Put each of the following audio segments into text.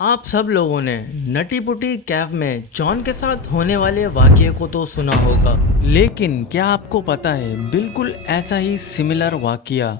आप सब लोगों ने नटी पुटी कैफ में जॉन के साथ होने वाले वाकये को तो सुना होगा, लेकिन क्या आपको पता है बिल्कुल ऐसा ही सिमिलर वाकया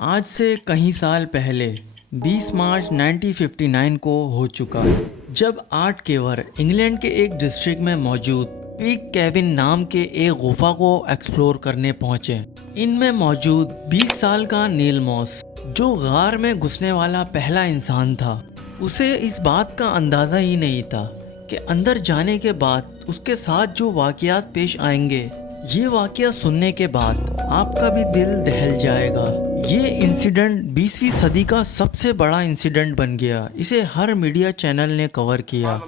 आज से कई साल पहले 20 मार्च 1959 को हो चुका है, जब 8 केवर इंग्लैंड के एक डिस्ट्रिक्ट में मौजूद पीक केविन नाम के एक गुफा को एक्सप्लोर करने पहुंचे। इनमें मौजूद 20 साल का नील मॉस, जो गार में घुसने वाला पहला इंसान था, उसे इस बात का अंदाज़ा ही नहीं था कि अंदर जाने के बाद उसके साथ जो वाक़यात पेश आएंगे, ये वाक़या सुनने के बाद आपका भी दिल दहल जाएगा। ये इंसिडेंट 20वीं सदी का सबसे बड़ा इंसिडेंट बन गया। इसे हर मीडिया चैनल ने कवर किया।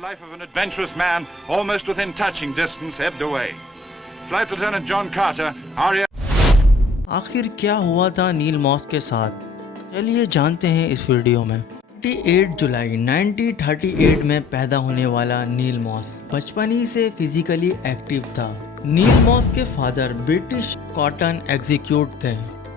आखिर क्या हुआ था नील मॉस के साथ, चलिए जानते हैं इस वीडियो में। 28 जुलाई 1938 में पैदा होने वाला नील मॉस बचपन ही से फिजिकली एक्टिव था। नील मॉस के फादर ब्रिटिश कॉटन एग्जीक्यूट थे।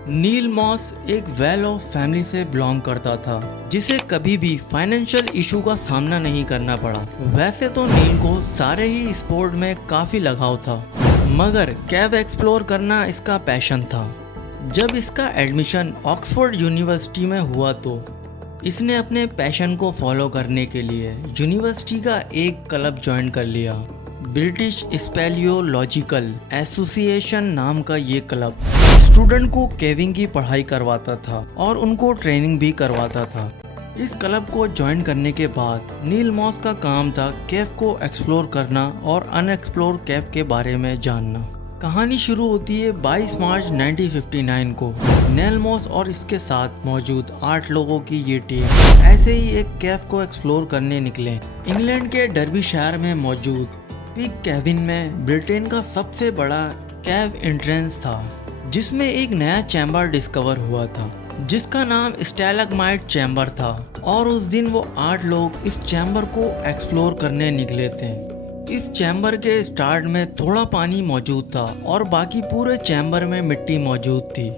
नील मॉस एक वेल ऑफ फैमिली से बिलोंग करता था, जिसे कभी भी फाइनेंशियल इशू का सामना नहीं करना पड़ा। वैसे तो नील को सारे ही स्पोर्ट में काफी लगाव था, मगर कैव एक्सप्लोर करना इसका पैशन था। जब इसका एडमिशन ऑक्सफोर्ड यूनिवर्सिटी में हुआ तो इसने अपने पैशन को फॉलो करने के लिए यूनिवर्सिटी का एक क्लब ज्वाइन कर लिया। ब्रिटिश स्पेलियोलॉजिकल एसोसिएशन नाम का ये क्लब स्टूडेंट को केविंग की पढ़ाई करवाता था और उनको ट्रेनिंग भी करवाता था। इस क्लब को ज्वाइन करने के बाद नील मॉस का काम था केव को एक्सप्लोर करना और अनएक्सप्लोर केव के बारे में जानना। कहानी शुरू होती है 22 मार्च 1959 को। नील मॉस और इसके साथ मौजूद 8 लोगों की ये टीम ऐसे ही एक केव को एक्सप्लोर करने निकले। इंग्लैंड के डर्बी शहर में मौजूद पीक केविन में ब्रिटेन का सबसे बड़ा केव एंट्रेंस था, जिसमें एक नया चैम्बर डिस्कवर हुआ था जिसका नाम स्टैलेग्माइट चैम्बर था। और उस दिन वो 8 लोग इस चैम्बर को एक्सप्लोर करने निकले थे। इस चैम्बर के स्टार्ट में थोड़ा पानी मौजूद था और बाकी पूरे चैम्बर में मिट्टी मौजूद थी।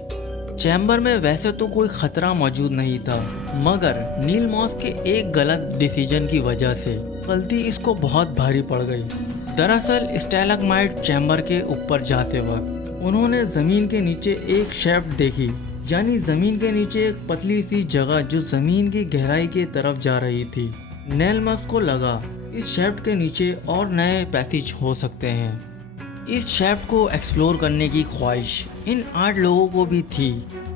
चैम्बर में वैसे तो कोई खतरा मौजूद नहीं था, मगर नील मॉस के एक गलत डिसीजन की वजह से गलती इसको बहुत भारी पड़ गई। दरअसल स्टैलेग्माइट चैम्बर के ऊपर जाते वक्त उन्होंने ज़मीन के नीचे एक शेफ्ट देखी, यानी ज़मीन के नीचे एक पतली सी जगह जो ज़मीन की गहराई की तरफ जा रही थी। नील मॉस को लगा इस शेफ्ट के नीचे और नए पैसेज हो सकते हैं। इस शेफ्ट को एक्सप्लोर करने की ख्वाहिश इन 8 लोगों को भी थी,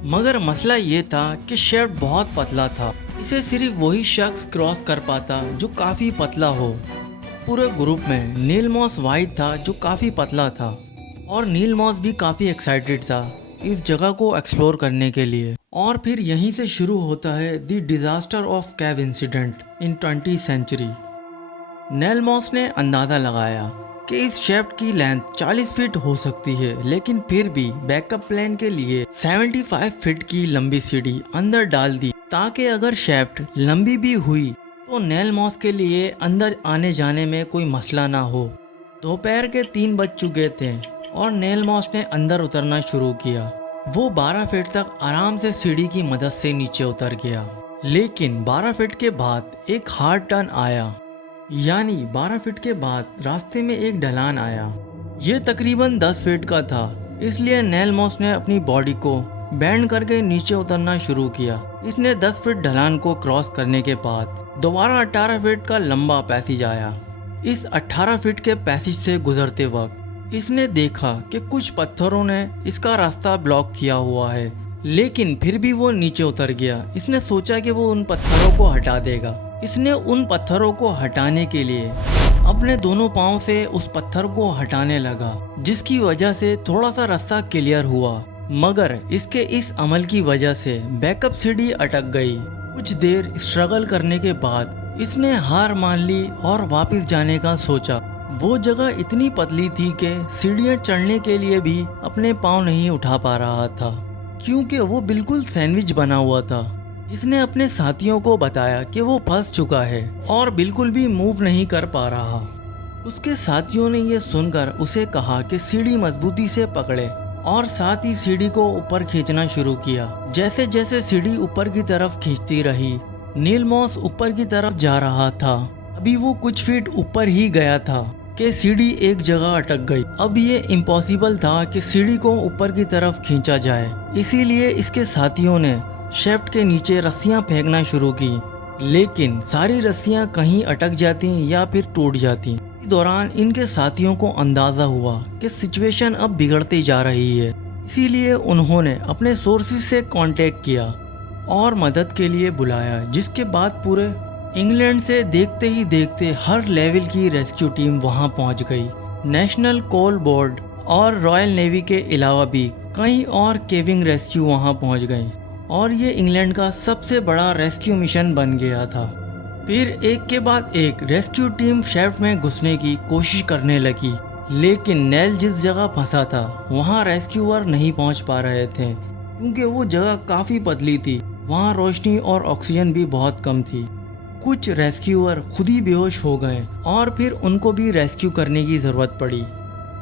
मगर मसला ये था कि शेफ्ट बहुत पतला था। इसे सिर्फ वही शख्स क्रॉस कर पाता जो काफ़ी पतला हो। पूरे ग्रुप में नील मॉस वाहिद था जो काफ़ी पतला था, और नील मॉस भी काफ़ी एक्साइटेड था इस जगह को एक्सप्लोर करने के लिए। और फिर यहीं से शुरू होता है the disaster of cave incident in 20th century. Neil Moss ने अंदाज़ा लगाया कि इस शेफ्ट की लेंथ 40 फीट हो सकती है, लेकिन फिर भी बैकअप प्लान के लिए 75 फीट की लंबी सीढ़ी अंदर डाल दी, ताकि अगर शेफ्ट लंबी भी हुई तो नील मॉस के लिए अंदर आने जाने में कोई मसला ना हो। दोपहर के 3 बज चुके थे और नील मॉस ने अंदर उतरना शुरू किया। वो 12 फीट तक आराम से सीढ़ी की मदद से नीचे उतर गया, लेकिन 12 फीट के बाद एक हार्ड टर्न आया, यानी 12 फीट के बाद रास्ते में एक ढलान आया। ये तकरीबन 10 फीट का था, इसलिए नील मॉस ने अपनी बॉडी को बैंड करके नीचे उतरना शुरू किया। इसने 10 फीट ढलान को क्रॉस करने के बाद दोबारा 18 फीट का लंबा पैसेज आया। इस 18 फीट के पैसेज से गुजरते वक्त इसने देखा कि कुछ पत्थरों ने इसका रास्ता ब्लॉक किया हुआ है, लेकिन फिर भी वो नीचे उतर गया। इसने सोचा कि वो उन पत्थरों को हटा देगा। इसने उन पत्थरों को हटाने के लिए अपने दोनों पाँव से उस पत्थर को हटाने लगा, जिसकी वजह से थोड़ा सा रास्ता क्लियर हुआ, मगर इसके इस अमल की वजह से बैकअप सीढ़ी अटक गई। कुछ देर स्ट्रगल करने के बाद इसने हार मान ली और वापस जाने का सोचा। वो जगह इतनी पतली थी कि सीढ़ियाँ चढ़ने के लिए भी अपने पाँव नहीं उठा पा रहा था, क्योंकि वो बिल्कुल सैंडविच बना हुआ था। इसने अपने साथियों को बताया कि वो फंस चुका है और बिल्कुल भी मूव नहीं कर पा रहा। उसके साथियों ने ये सुनकर उसे कहा कि सीढ़ी मजबूती से पकड़े, और साथ ही सीढ़ी को ऊपर खींचना शुरू किया। जैसे जैसे सीढ़ी ऊपर की तरफ खींचती रही, नील मॉस ऊपर की तरफ जा रहा था। अभी वो कुछ फीट ऊपर ही गया था कि सीढ़ी एक जगह अटक गई। अब ये इम्पॉसिबल था कि सीढ़ी को ऊपर की तरफ खींचा जाए, इसीलिए इसके साथियों ने शेफ्ट के नीचे रस्सियां फेंकना शुरू की, लेकिन सारी रस्सियां कहीं अटक जाती या फिर टूट जाती। इस दौरान इनके साथियों को अंदाजा हुआ कि सिचुएशन अब बिगड़ती जा रही है, इसीलिए उन्होंने अपने सोर्सेज से कांटेक्ट किया और मदद के लिए बुलाया, जिसके बाद पूरे इंग्लैंड से देखते ही देखते हर लेवल की रेस्क्यू टीम वहां पहुंच गई। नेशनल कोल बोर्ड और रॉयल नेवी के अलावा भी कई और केविंग रेस्क्यू वहां पहुंच गए और ये इंग्लैंड का सबसे बड़ा रेस्क्यू मिशन बन गया था। फिर एक के बाद एक रेस्क्यू टीम शेफ्ट में घुसने की कोशिश करने लगी, लेकिन नेल जिस जगह फंसा था वहां रेस्क्यूअर नहीं पहुंच पा रहे थे क्योंकि वो जगह काफ़ी पतली थी। वहां रोशनी और ऑक्सीजन भी बहुत कम थी। कुछ रेस्क्यूअर खुद ही बेहोश हो गए और फिर उनको भी रेस्क्यू करने की ज़रूरत पड़ी,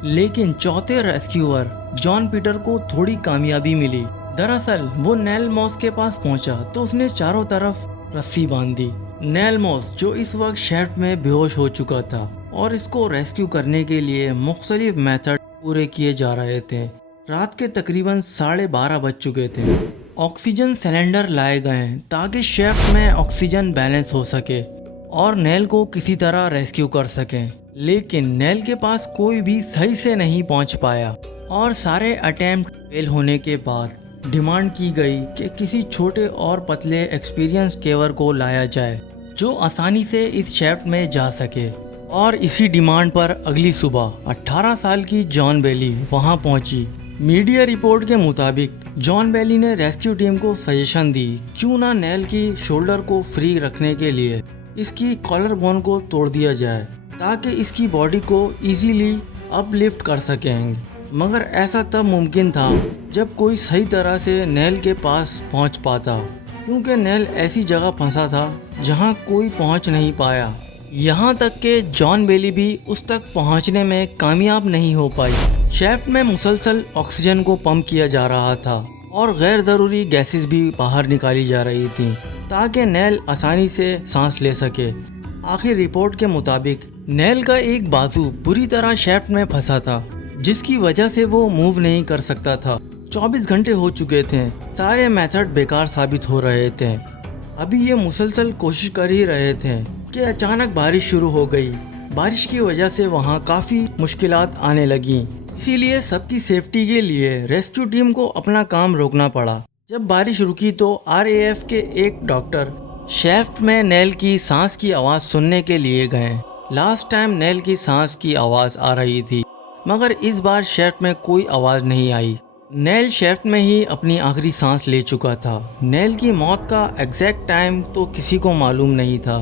लेकिन चौथे रेस्क्यूअर जॉन पीटर को थोड़ी कामयाबी मिली। दरअसल वो नेल मॉस के पास पहुंचा तो उसने चारों तरफ रस्सी बांध दी। नेल मॉस जो इस वक्त शेफ्ट में बेहोश हो चुका था और इसको रेस्क्यू करने के लिए मुख्तलिफ मेथड पूरे किए जा रहे थे। रात के तकरीबन 12:30 बज चुके थे। ऑक्सीजन सिलेंडर लाए गए ताकि शेफ्ट में ऑक्सीजन बैलेंस हो सके और नेल को किसी तरह रेस्क्यू कर सकें, लेकिन नेल के पास कोई भी सही से नहीं पहुंच पाया और सारे अटेम्प्ट फेल होने के बाद डिमांड की गई कि किसी छोटे और पतले एक्सपीरियंस केवर को लाया जाए जो आसानी से इस शेफ्ट में जा सके। और इसी डिमांड पर अगली सुबह 18 साल की जॉन बेली वहां पहुंची। मीडिया रिपोर्ट के मुताबिक जॉन बेली ने रेस्क्यू टीम को सजेशन दी क्यों ना नेल की शोल्डर को फ्री रखने के लिए इसकी कॉलर बोन को तोड़ दिया जाए ताकि इसकी बॉडी को इजीली अपलिफ्ट कर सकेंगे। मगर ऐसा तब मुमकिन था जब कोई सही तरह से नेल के पास पहुंच पाता, क्योंकि नेल ऐसी जगह फंसा था जहां कोई पहुंच नहीं पाया। यहाँ तक कि जॉन बेली भी उस तक पहुंचने में कामयाब नहीं हो पाई। शेफ्ट में मुसलसल ऑक्सीजन को पंप किया जा रहा था और गैर ज़रूरी गैसेस भी बाहर निकाली जा रही थी ताकि नेल आसानी से सांस ले सके। आखिर रिपोर्ट के मुताबिक नेल का एक बाजू बुरी तरह शेफ्ट में फंसा था, जिसकी वजह से वो मूव नहीं कर सकता था। 24 घंटे हो चुके थे, सारे मेथड बेकार साबित हो रहे थे। अभी ये मुसलसल कोशिश कर ही रहे थे कि अचानक बारिश शुरू हो गई। बारिश की वजह से वहाँ काफ़ी मुश्किलात आने लगी, इसीलिए सबकी सेफ्टी के लिए रेस्क्यू टीम को अपना काम रोकना पड़ा। जब बारिश रुकी तो RAF के एक डॉक्टर शेफ्ट में नेल की सांस की आवाज़ सुनने के लिए गए। लास्ट टाइम नेल की सांस की आवाज़ आ रही थी, मगर इस बार शेफ्ट में कोई आवाज़ नहीं आई। नेल शेफ्ट में ही अपनी आखिरी सांस ले चुका था। नेल की मौत का एग्जैक्ट टाइम तो किसी को मालूम नहीं था,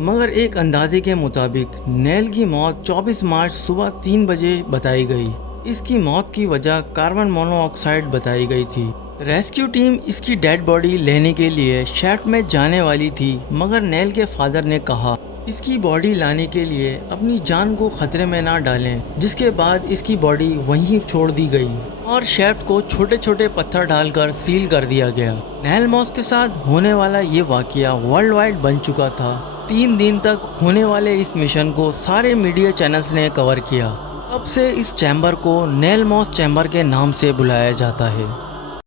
मगर एक अंदाजे के मुताबिक नेल की मौत 24 मार्च सुबह 3 बजे बताई गई। इसकी मौत की वजह कार्बन मोनोऑक्साइड बताई गई थी। रेस्क्यू टीम इसकी डेड बॉडी लेने के लिए शेफ्ट में जाने वाली थी, मगर नेल के फादर ने कहा इसकी बॉडी लाने के लिए अपनी जान को खतरे में ना डालें, जिसके बाद इसकी बॉडी वहीं छोड़ दी गई और शेफ्ट को छोटे छोटे पत्थर डालकर सील कर दिया गया। नेल मॉस के साथ होने वाला ये वाकया वर्ल्ड वाइड बन चुका था। 3 दिन तक होने वाले इस मिशन को सारे मीडिया चैनल्स ने कवर किया। अब से इस चैम्बर को नेल मॉस चैम्बर के नाम से बुलाया जाता है।